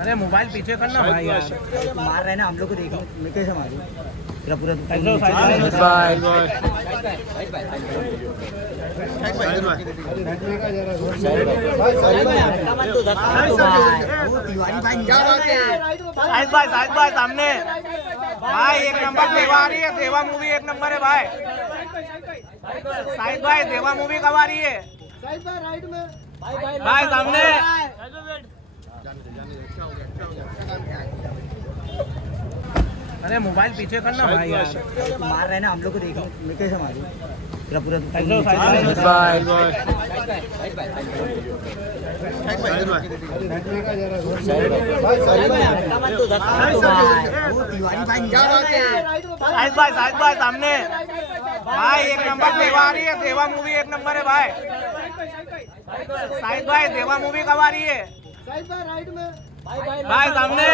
अरे मोबाइल पीछे करना भाई यार, मार रहे हैं ना हम लोग को, देखो मैं कैसे मारूं पूरा पूरा साहिद भाई सामने भाई, एक नंबर देवा आ रही है, देवा मूवी एक नंबर है भाई। साहिद भाई देवा मूवी कब आ रही है? भाई सामने अरे मोबाइल पीछे करना भाई यार, मार रहे हैं ना हम लोग को, देखो मैं कैसे मारूं पूरा पूरा साहिद भाई सामने भाई, एक नंबर देवा आ रही है, देवा मूवी एक नंबर है भाई। साहिद भाई देवा मूवी कब आ रही है? भाई सामने